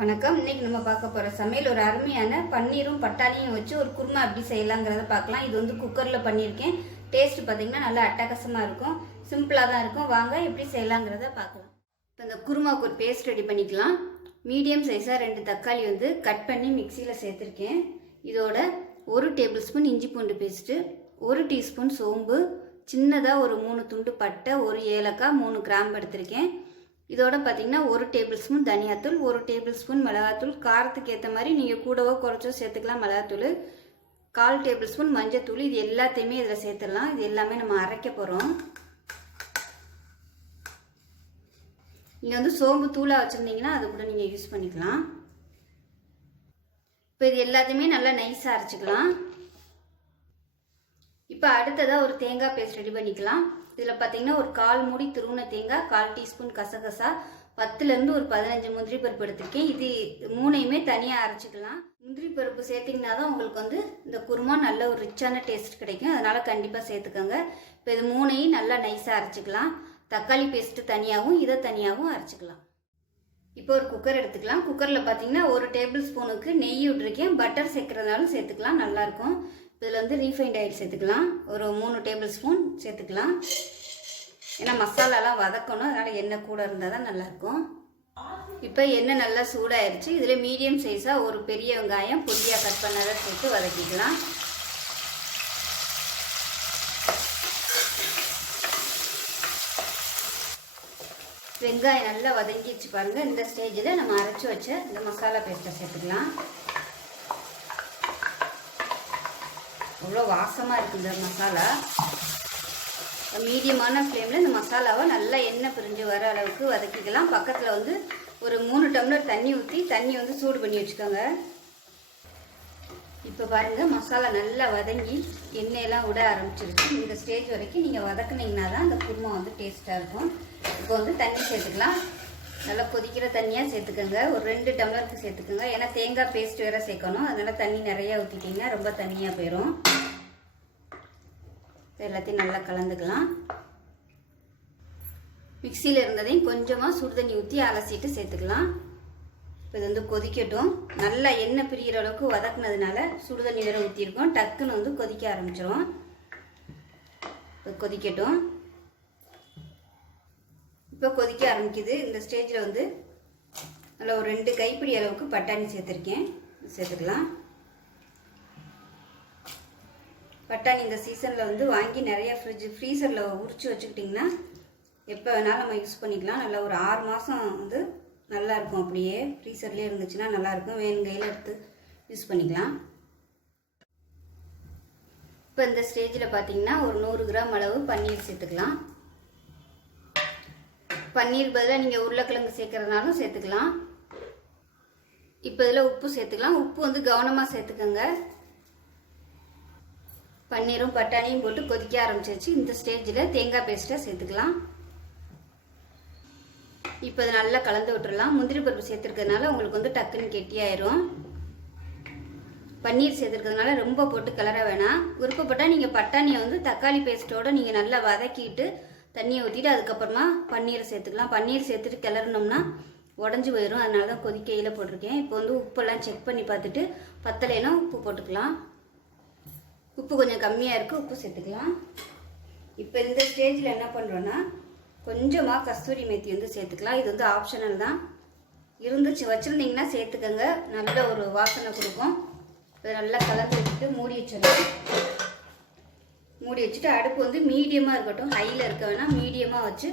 வணக்கம். இன்னைக்கு நம்ம பார்க்க போகிற சமையல் ஒரு அருமையான பன்னீரும் பட்டாணியும் வச்சு ஒரு குருமா எப்படி செய்யலாங்கிறத பார்க்கலாம். இது வந்து குக்கரில் பண்ணியிருக்கேன். டேஸ்ட் பார்த்தீங்கன்னா நல்லா அட்டகாசமாக இருக்கும். சிம்பிளாக தான் இருக்கும். வாங்க எப்படி செய்யலாங்கிறத பார்க்கலாம். இப்போ இந்த குருமாவுக்கு ஒரு பேஸ்ட் ரெடி பண்ணிக்கலாம். மீடியம் சைஸாக 2 தக்காளி வந்து கட் பண்ணி மிக்சியில் சேர்த்துருக்கேன். இதோட 1 டேபிள் ஸ்பூன் இஞ்சி பூண்டு பேஸ்ட்டு, 1 டீஸ்பூன் சோம்பு, சின்னதாக ஒரு 3 துண்டு பட்டை, 1 ஏலக்காய், 3 கிராம்பு எடுத்திருக்கேன். இதோட பார்த்தீங்கன்னா 1 டேபிள் ஸ்பூன் தனியாத்தூள், 1 டேபிள் ஸ்பூன் மிளகாத்தூள், காரத்துக்கு ஏற்ற மாதிரி நீங்கள் கூடவோ குறைச்சோ சேர்த்துக்கலாம் மிளகாத்தூள், 1/4 டேபிள் ஸ்பூன் மஞ்சத்தூள். இது எல்லாத்தையுமே இதில் சேர்த்துடலாம். இது எல்லாமே நம்ம அரைக்க போகிறோம். நீங்கள் வந்து சோம்பு தூளாக வச்சுருந்தீங்கன்னா அது கூட நீங்கள் யூஸ் பண்ணிக்கலாம். இப்போ இது எல்லாத்தையுமே நல்லா நைஸாக அரைச்சிக்கலாம். இப்போ அடுத்ததாக ஒரு தேங்காய் பேஸ்ட் ரெடி பண்ணிக்கலாம். இதில் பார்த்தீங்கன்னா ஒரு 1/4 மூடி துருவின தேங்காய், 1/4 டீஸ்பூன் கசகசா, 10லேருந்து ஒரு 15 முந்திரி பருப்பு எடுத்திருக்கேன். இது 3யுமே தனியாக அரைச்சிக்கலாம். முந்திரி பருப்பு சேர்த்திங்கன்னா தான் உங்களுக்கு வந்து இந்த குருமா நல்ல ஒரு ரிச்சான டேஸ்ட் கிடைக்கும். அதனால் கண்டிப்பாக சேர்த்துக்கோங்க. இப்போ இது 3யும் நல்லா நைஸாக அரைச்சிக்கலாம். தக்காளி பேஸ்ட்டு தனியாகவும் இதை தனியாகவும் அரைச்சிக்கலாம். இப்போ ஒரு குக்கர் எடுத்துக்கலாம். குக்கரில் பார்த்தீங்கன்னா 1 டேபிள் ஸ்பூனுக்கு நெய் விட்டுருக்கேன். பட்டர் சேர்க்குறதுனாலும் சேர்த்துக்கலாம், நல்லாயிருக்கும். இதில் வந்து ரீஃபைண்ட் ஆயில் சேர்த்துக்கலாம். ஒரு 3 டேபிள் ஸ்பூன் சேர்த்துக்கலாம். ஏன்னா மசாலாலாம் வதக்கணும், அதனால் எண்ணெய் கூட இருந்தால் தான் நல்லாயிருக்கும். இப்போ எண்ணெய் நல்லா சூடாயிருச்சு. இதில் மீடியம் சைஸாக ஒரு பெரிய வெங்காயம் பொடியாக கட் பண்ணதை சேர்த்து வதக்கிக்கலாம். வெங்காயம் நல்லா வதங்கிச்சு பாருங்கள். இந்த ஸ்டேஜில் நம்ம அரைச்சி வச்ச இந்த மசாலா பேஸ்ட்டை சேர்த்துக்கலாம். அவ்வளோ வாசமாக இருக்குது இந்த மசாலா. மீடியமான ஃப்ளேமில் இந்த மசாலாவை நல்லா எண்ணெய் பிரிஞ்சு வர அளவுக்கு வதக்கிக்கலாம். பக்கத்தில் வந்து ஒரு 3 டம்ளர் தண்ணி ஊற்றி தண்ணி வந்து சூடு பண்ணி வச்சுக்கோங்க. இப்போ பாருங்கள் மசாலா நல்லா வதங்கி எண்ணெயெல்லாம் விட ஆரம்பிச்சிருச்சு. இந்த ஸ்டேஜ் வரைக்கும் நீங்கள் வதக்குனீங்கன்னா தான் அந்த குருமா வந்து டேஸ்ட்டாக இருக்கும். இப்போ வந்து தண்ணி சேர்த்துக்கலாம். நல்லா கொதிக்கிற தண்ணியாக சேர்த்துக்கோங்க. ஒரு 2 டம்ளருக்கு சேர்த்துக்கோங்க. ஏன்னா தேங்காய் பேஸ்ட் வேறு சேர்க்கணும். அதனால் தண்ணி நிறையா ஊற்றிட்டிங்கன்னா ரொம்ப தண்ணியாக போயிடும். எல்லாத்தையும் நல்லா கலந்துக்கலாம். மிக்சியில் இருந்ததையும் கொஞ்சமாக சுடு தண்ணி ஊற்றி அலசிட்டு சேர்த்துக்கலாம். இப்போ இது வந்து கொதிக்கட்டும். நல்லா எண்ணெய் பிரிகிற அளவுக்கு வதக்குனதுனால சுடு தண்ணி வேறு ஊற்றிருக்கோம். டக்குன்னு வந்து கொதிக்க ஆரம்பிச்சிடும். இப்போ கொதிக்கட்டும். இப்போ கொதிக்க ஆரம்பிக்குது. இந்த ஸ்டேஜில் வந்து நல்லா ஒரு 2 கைப்பிடி அளவுக்கு பட்டாணி சேர்த்துருக்கேன். சேர்த்துக்கலாம். பட்டாணி இந்த சீசனில் வந்து வாங்கி நிறையா ஃப்ரீசரில் உரிச்சு வச்சுக்கிட்டிங்கன்னா எப்போ வேணாலும் நம்ம யூஸ் பண்ணிக்கலாம். நல்லா ஒரு 6 மாதம் வந்து நல்லாயிருக்கும். அப்படியே ஃப்ரீசர்லேயே இருந்துச்சுன்னா நல்லாயிருக்கும். வேணுங்கையில் எடுத்து யூஸ் பண்ணிக்கலாம். இப்போ இந்த ஸ்டேஜில் பார்த்தீங்கன்னா ஒரு 100 கிராம் அளவு பன்னீர் சேர்த்துக்கலாம். பன்னீர் பதிலாக நீங்கள் உருளைக்கிழங்கு சேர்க்குறதுனாலும் சேர்த்துக்கலாம். இப்போ இதில் உப்பு சேர்த்துக்கலாம். உப்பு வந்து கவனமாக சேர்த்துக்கோங்க. பன்னீரும் பட்டாணியும் போட்டு கொதிக்க ஆரம்பிச்சிருச்சு. இந்த ஸ்டேஜில் தேங்காய் பேஸ்ட்டை சேர்த்துக்கலாம். இப்போ இதை நல்லா கலந்து விட்டுடலாம். முந்திரி பருப்பு சேர்த்துருக்கிறதுனால உங்களுக்கு வந்து டக்குன்னு கெட்டியாயிரும். பன்னீர் சேர்த்துருக்கிறதுனால ரொம்ப போட்டு கிளற வேணாம். விருப்பப்பட்டால் நீங்கள் பட்டாணியை வந்து தக்காளி பேஸ்ட்டோடு நீங்கள் நல்லா வதக்கிட்டு தண்ணியை ஊற்றிட்டு அதுக்கப்புறமா பன்னீரை சேர்த்துக்கலாம். பன்னீர் சேர்த்துட்டு கிளறினோம்னா உடஞ்சி போயிடும். அதனால தான் கொதிக்கையில் போட்டிருக்கேன். இப்போ வந்து உப்பெல்லாம் செக் பண்ணி பார்த்துட்டு பத்தலைன்னா உப்பு போட்டுக்கலாம். உப்பு கொஞ்சம் கம்மியாக இருக்குது, உப்பு சேர்த்துக்கலாம். இப்போ இந்த ஸ்டேஜில் என்ன பண்ணுறோன்னா கொஞ்சமாக கஸ்தூரி மேத்தி வந்து சேர்த்துக்கலாம். இது வந்து ஆப்ஷனல் தான். இருந்துச்சு வச்சுருந்தீங்கன்னா சேர்த்துக்கோங்க. நல்ல ஒரு வாசனை கொடுக்கும். இதை நல்லா கலந்து வச்சுட்டு மூடி வச்சிடலாம். மூடி வச்சுட்டு அடுப்பு வந்து மீடியமாக இருக்கட்டும். ஹையில் இருக்க வேணால் மீடியமாக வச்சு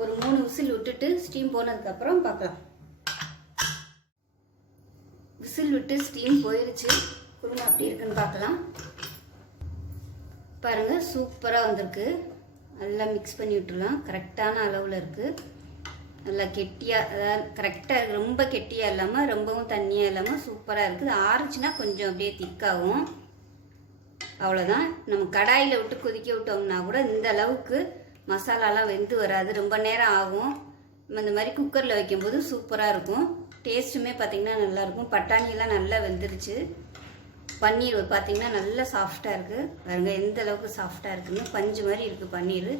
ஒரு 3 விசில் விட்டுட்டு ஸ்டீம் போனதுக்கப்புறம் பார்க்கலாம். விசில் விட்டு ஸ்டீம் போயிடுச்சு. குருமா அப்படி இருக்குன்னு பார்க்கலாம். பாருங்கள் சூப்பராக வந்திருக்கு. நல்லா மிக்ஸ் பண்ணி விட்டுலாம். கரெக்டான அளவில் இருக்குது. நல்லா கெட்டியாக, அதாவது கரெக்டாக இருக்குது. ரொம்ப கெட்டியாக இல்லாமல் ரொம்பவும் தண்ணியாக இல்லாமல் சூப்பராக இருக்குது. ஆறுச்சுன்னா கொஞ்சம் அப்படியே திக்காகும். அவ்வளோதான். நம்ம கடாயில் விட்டு கொதிக்க விட்டோம்னா கூட இந்த அளவுக்கு மசாலாலாம் வெந்து வராது. ரொம்ப நேரம் ஆகும். நம்ம இந்த மாதிரி குக்கரில் வைக்கும்போது சூப்பராக இருக்கும். டேஸ்ட்டுமே பார்த்திங்கன்னா நல்லாயிருக்கும். பட்டாணியெல்லாம் நல்லா வெந்துருச்சு. பன்னீர் பார்த்திங்கன்னா நல்லா சாஃப்டாக இருக்குது. பாருங்க எந்த அளவுக்கு சாஃப்டாக இருக்குன்னு. பஞ்சு மாதிரி இருக்குது பன்னீர்.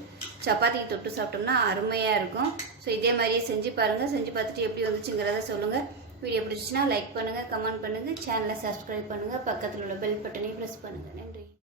சப்பாத்திக்கு தொட்டு சாப்பிட்டோம்னா அருமையாக இருக்கும். ஸோ இதே மாதிரியே செஞ்சு பாருங்கள். செஞ்சு பார்த்துட்டு எப்படி வந்துச்சுங்கிறத சொல்லுங்கள். வீடியோ பிடிச்சிச்சுன்னா லைக் பண்ணுங்கள், கமெண்ட் பண்ணுங்கள், சேனலை சப்ஸ்கிரைப் பண்ணுங்கள், பக்கத்தில் உள்ள பெல் பட்டனையும் ப்ரெஸ் பண்ணுங்கள். நன்றி.